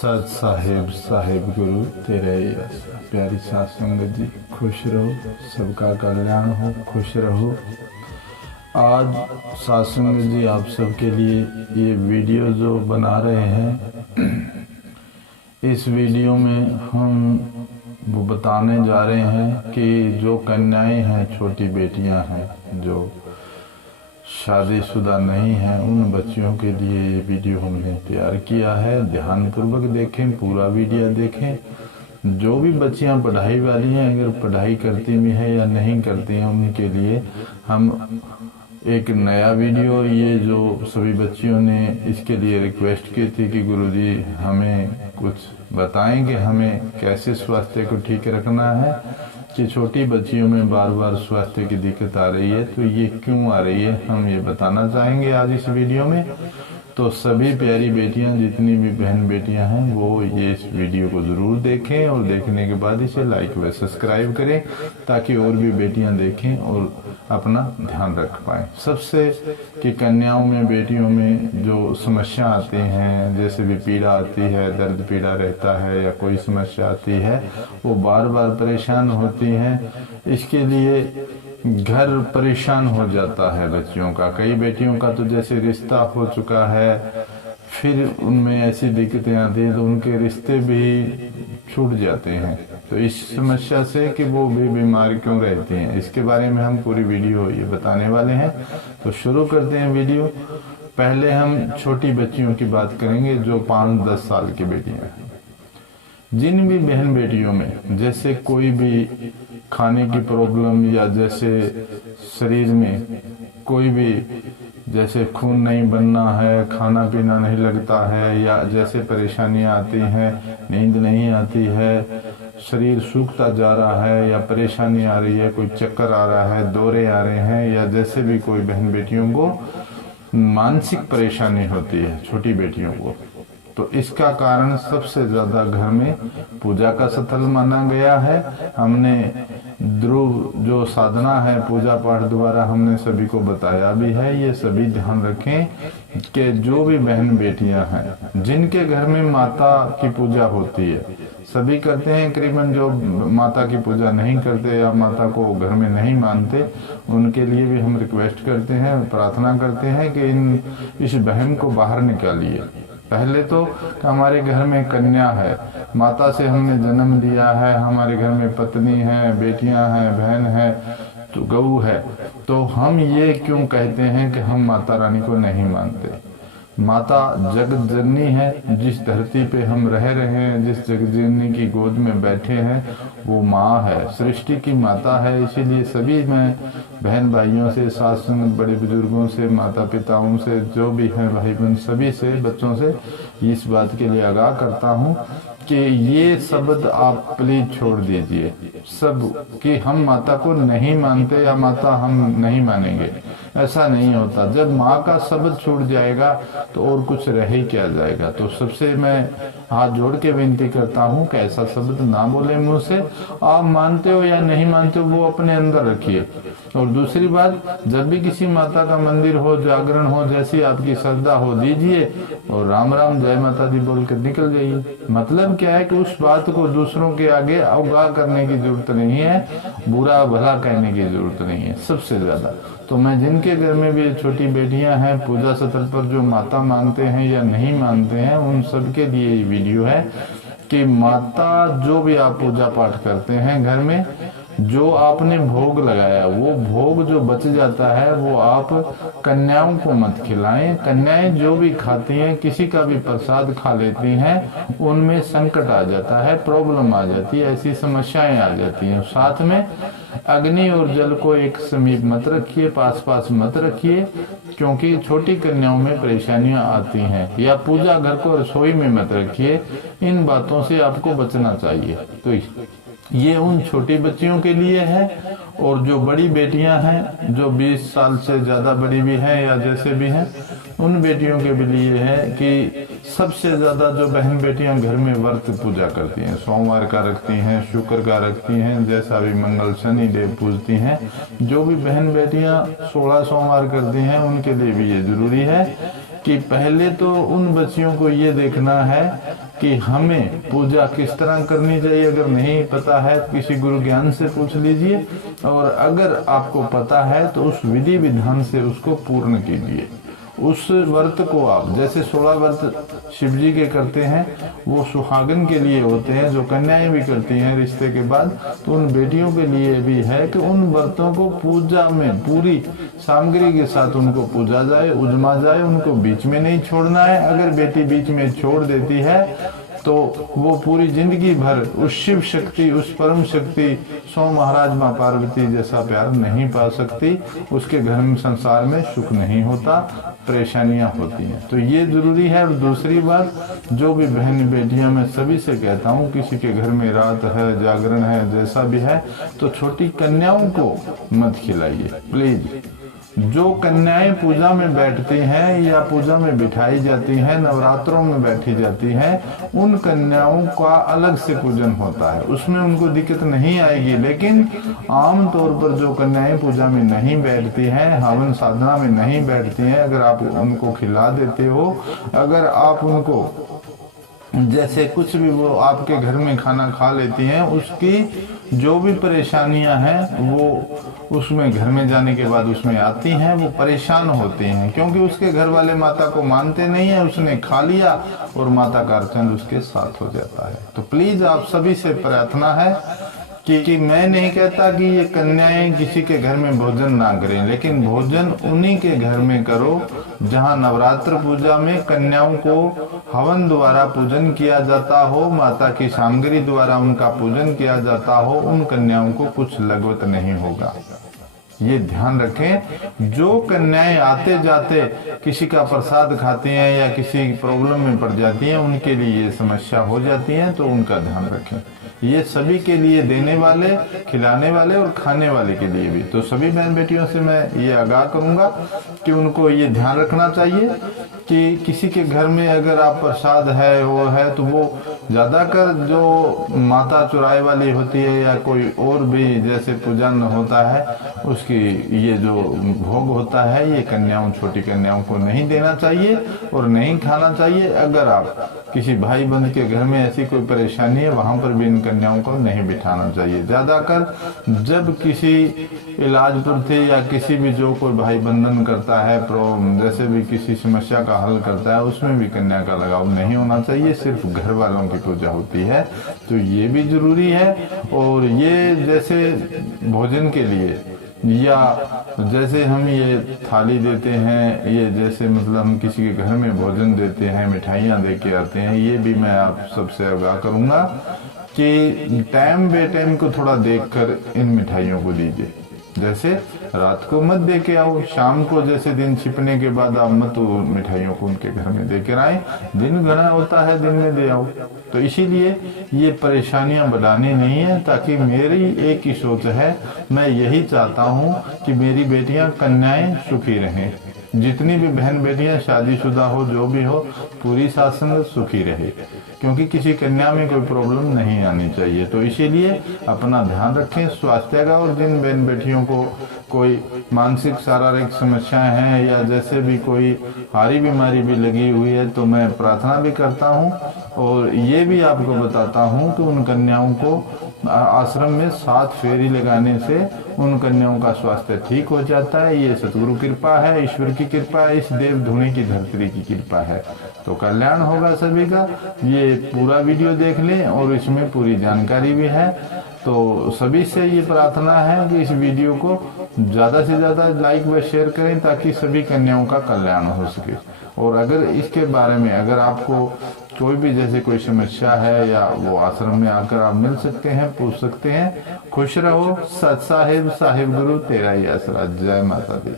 सत साहिब साहिब गुरु तेरे प्यारी सात संगत जी, खुश रहो, सबका कल्याण हो, खुश रहो। आज सात संगत जी आप सबके लिए ये वीडियो जो बना रहे हैं, इस वीडियो में हम वो बताने जा रहे हैं कि जो कन्याएं हैं, छोटी बेटियां हैं, जो शादीशुदा नहीं हैं, उन बच्चियों के लिए ये वीडियो हमने तैयार किया है। ध्यानपूर्वक देखें, पूरा वीडियो देखें। जो भी बच्चियां पढ़ाई वाली हैं, अगर पढ़ाई करती भी है या नहीं करती हैं, उनके लिए हम एक नया वीडियो, ये जो सभी बच्चियों ने इसके लिए रिक्वेस्ट की थी कि गुरुजी हमें कुछ बताएं कि हमें कैसे स्वास्थ्य को ठीक रखना है, कि छोटी बच्चियों में बार बार स्वास्थ्य की दिक्कत आ रही है, तो ये क्यों आ रही है, हम ये बताना चाहेंगे आज इस वीडियो में। तो सभी प्यारी बेटियां, जितनी भी बहन बेटियां हैं, वो ये इस वीडियो को ज़रूर देखें और देखने के बाद इसे लाइक व सब्सक्राइब करें, ताकि और भी बेटियां देखें और अपना ध्यान रख पाएँ। सबसे कि कन्याओं में, बेटियों में जो समस्या आती हैं, जैसे भी पीड़ा आती है, दर्द पीड़ा रहता है या कोई समस्या आती है, वो बार बार परेशान होती हैं। इसके लिए घर परेशान हो जाता है बच्चियों का। कई बेटियों का तो जैसे रिश्ता हो चुका है, फिर उनमें ऐसी दिक्कतें आती हैं तो उनके रिश्ते भी छूट जाते हैं। तो इस समस्या से कि वो भी बीमार क्यों रहती हैं, इसके बारे में हम पूरी वीडियो ये बताने वाले हैं। तो शुरू करते हैं वीडियो। पहले हम छोटी बच्चियों की बात करेंगे, जो 5-10 साल की बेटियां हैं। जिन भी बहन बेटियों में जैसे कोई भी खाने की प्रॉब्लम, या जैसे शरीर में कोई भी जैसे खून नहीं बनना है, खाना पीना नहीं लगता है, या जैसे परेशानियां आती हैं, नींद नहीं आती है, शरीर सूखता जा रहा है, या परेशानी आ रही है, कोई चक्कर आ रहा है, दौरे आ रहे हैं, या जैसे भी कोई बहन बेटियों को मानसिक परेशानी होती है, छोटी बेटियों को, तो इसका कारण सबसे ज्यादा घर में पूजा का स्थल माना गया है। हमने ध्रुव जो साधना है पूजा पाठ द्वारा हमने सभी को बताया भी है। ये सभी ध्यान रखें कि जो भी बहन बेटियां हैं, जिनके घर में माता की पूजा होती है, सभी करते हैं करीबन, जो माता की पूजा नहीं करते या माता को घर में नहीं मानते, उनके लिए भी हम रिक्वेस्ट करते हैं, प्रार्थना करते हैं कि इस बहन को बाहर निकालिए। पहले तो हमारे घर में कन्या है, माता से हमने जन्म लिया है, हमारे घर में पत्नी है, बेटियां हैं, बहन है, तो गऊ है, तो हम ये क्यों कहते हैं कि हम माता रानी को नहीं मानते। माता जगत जननी है, जिस धरती पे हम रह रहे हैं, जिस जगत जननी की गोद में बैठे हैं, वो माँ है, सृष्टि की माता है। इसीलिए सभी मैं बहन भाइयों से, सास संगत, बड़े बुजुर्गों से, माता पिताओं से, जो भी हैं भाई बहन, सभी से, बच्चों से इस बात के लिए आगाह करता हूँ कि ये शब्द आप प्लीज छोड़ दीजिए, सब कि हम माता को नहीं मानते या माता हम नहीं मानेंगे, ऐसा नहीं होता। जब माँ का शब्द छूट जाएगा तो और कुछ रह ही क्या जाएगा। तो सबसे मैं हाथ जोड़ के विनती करता हूँ कि ऐसा शब्द ना बोले मुंह से। आप मानते हो या नहीं मानते हो, वो अपने अंदर रखिए। और दूसरी बात, जब भी किसी माता का मंदिर हो, जागरण हो, जैसी आपकी श्रद्धा हो, दीजिए और राम राम जय माता दी बोल कर निकल जाइए। मतलब क्या है कि उस बात को दूसरों के आगे अवगाह करने की जरूरत नहीं है, बुरा भला कहने की जरूरत नहीं है सबसे ज्यादा। तो मैं जिनके घर में भी छोटी बेटियां हैं, पूजा स्थल पर जो माता मानते हैं या नहीं मानते हैं, उन सब के लिए ये वीडियो है कि माता जो भी आप पूजा पाठ करते हैं घर में, जो आपने भोग लगाया, वो भोग जो बच जाता है वो आप कन्याओं को मत खिलाएं। कन्याएं जो भी खाती हैं, किसी का भी प्रसाद खा लेती हैं, उनमें संकट आ जाता है, प्रॉब्लम आ जाती है, ऐसी समस्याएं आ जाती हैं। साथ में अग्नि और जल को एक समीप मत रखिए, पास पास मत रखिए, क्योंकि छोटी कन्याओं में परेशानियां आती हैं। या पूजा घर को रसोई में मत रखिए, इन बातों से आपको बचना चाहिए। तो ये उन छोटी बच्चियों के लिए है। और जो बड़ी बेटियां हैं, जो 20 साल से ज्यादा बड़ी भी हैं या जैसे भी हैं, उन बेटियों के भी लिए है कि सबसे ज्यादा जो बहन बेटियां घर में व्रत पूजा करती हैं, सोमवार का रखती हैं, शुक्र का रखती हैं, जैसा भी मंगल शनि देव पूजती हैं, जो भी बहन बेटियां 16 सोमवार करती हैं, उनके लिए भी ये जरूरी है कि पहले तो उन बच्चियों को ये देखना है कि हमें पूजा किस तरह करनी चाहिए। अगर नहीं पता है तो किसी गुरु ज्ञान से पूछ लीजिए, और अगर आपको पता है तो उस विधि विधान से उसको पूर्ण कीजिए। उस व्रत को आप, जैसे 16 व्रत शिव जी के करते हैं, वो सुहागन के लिए होते हैं, जो कन्याएं भी करती हैं रिश्ते के बाद, तो उन बेटियों के लिए भी है कि उन व्रतों को पूजा में पूरी सामग्री के साथ उनको पूजा जाए, उजमा जाए, उनको बीच में नहीं छोड़ना है। अगर बेटी बीच में छोड़ देती है तो वो पूरी जिंदगी भर उस शिव शक्ति, उस परम शक्ति सो महाराज माँ पार्वती जैसा प्यार नहीं पा सकती, उसके घर में संसार में सुख नहीं होता, परेशानियां होती हैं। तो ये जरूरी है। और दूसरी बात, जो भी बहन बेटियां, मैं सभी से कहता हूँ, किसी के घर में रात है, जागरण है, जैसा भी है, तो छोटी कन्याओं को मत खिलाइए प्लीज। जो कन्याएं पूजा में बैठती हैं या पूजा में बिठाई जाती हैं, नवरात्रों में बैठी जाती हैं, उन कन्याओं का अलग से पूजन होता है, उसमें उनको दिक्कत नहीं आएगी। लेकिन आम तौर पर जो कन्याएं पूजा में नहीं बैठती हैं, हवन साधना में नहीं बैठती हैं, अगर आप उनको खिला देते हो, अगर आप उनको जैसे कुछ भी वो आपके घर में खाना खा लेती हैं, उसकी जो भी परेशानियां हैं वो उसमें घर में जाने के बाद उसमें आती हैं, वो परेशान होती हैं, क्योंकि उसके घर वाले माता को मानते नहीं है, उसने खा लिया और माता का अर्चन उसके साथ हो जाता है। तो प्लीज आप सभी से प्रार्थना है कि मैं नहीं कहता कि ये कन्याएं किसी के घर में भोजन ना करें, लेकिन भोजन उन्हीं के घर में करो जहां नवरात्र पूजा में कन्याओं को हवन द्वारा पूजन किया जाता हो, माता की सामग्री द्वारा उनका पूजन किया जाता हो, उन कन्याओं को कुछ लगवत नहीं होगा। ये ध्यान रखें। जो कन्याएं आते जाते किसी का प्रसाद खाती हैं या किसी प्रॉब्लम में पड़ जाती हैं, उनके लिए ये समस्या हो जाती है, तो उनका ध्यान रखें। ये सभी के लिए, देने वाले, खिलाने वाले और खाने वाले के लिए भी। तो सभी बहन बेटियों से मैं ये आगाह करूंगा कि उनको ये ध्यान रखना चाहिए कि किसी के घर में अगर आप प्रसाद है वो है, तो वो ज्यादातर जो माता चुराए वाली होती है या कोई और भी जैसे पूजन होता है, उसकी ये जो भोग होता है, ये कन्याओं, छोटी कन्याओं को नहीं देना चाहिए और नहीं खाना चाहिए। अगर आप किसी भाई बंद के घर में ऐसी कोई परेशानी है, वहां पर भी इन कन्याओं को नहीं बिठाना चाहिए। ज्यादातर जब किसी इलाजपुर थे या किसी भी जो कोई भाई बंधन करता है, जैसे भी किसी समस्या का हल करता है, उसमें भी कन्या का लगाव नहीं होना चाहिए, सिर्फ घर वालों की पूजा होती है। तो ये भी जरूरी है। और ये जैसे भोजन के लिए या जैसे हम ये थाली देते हैं, ये जैसे मतलब हम किसी के घर में भोजन देते हैं, मिठाइयाँ दे के आते हैं, ये भी मैं आप सबसे आगाह करूंगा कि टाइम बे टाइम को थोड़ा देखकर इन मिठाइयों को दीजिए। जैसे रात को मत दे के आओ, शाम को जैसे दिन छिपने के बाद आप मत मिठाइयों को उनके घर में दे कर आए, दिन घना होता है, दिन में दे आओ। तो इसीलिए ये परेशानियां बढ़ानी नहीं है, ताकि मेरी एक ही सोच है, मैं यही चाहता हूँ कि मेरी बेटियां कन्याएं सुखी रहें। जितनी भी बहन बेटियां शादीशुदा हो, जो भी हो, पूरी साथ संगत सुखी रहे, क्योंकि किसी कन्या में कोई प्रॉब्लम नहीं आनी चाहिए। तो इसीलिए अपना ध्यान रखें स्वास्थ्य का। और जिन बहन बेटियों को कोई मानसिक शारीरिक समस्याएं हैं या जैसे भी कोई हारी बीमारी भी लगी हुई है, तो मैं प्रार्थना भी करता हूं और ये भी आपको बताता हूं कि उन कन्याओं को आश्रम में 7 फेरी लगाने से उन कन्याओं का स्वास्थ्य ठीक हो जाता है। ये सतगुरु कृपा है, ईश्वर की कृपा है, इस देव धुनी की धरती की कृपा है। तो कल्याण होगा सभी का। ये पूरा वीडियो देख लें और इसमें पूरी जानकारी भी है। तो सभी से ये प्रार्थना है कि इस वीडियो को ज्यादा से ज्यादा लाइक व शेयर करें, ताकि सभी कन्याओं का कल्याण हो सके। और अगर इसके बारे में अगर आपको कोई भी जैसे कोई समस्या है, या वो आश्रम में आकर आप मिल सकते हैं, पूछ सकते हैं। खुश रहो। सत साहिब, साहिब गुरु तेरा ही आसरा। जय माता दी।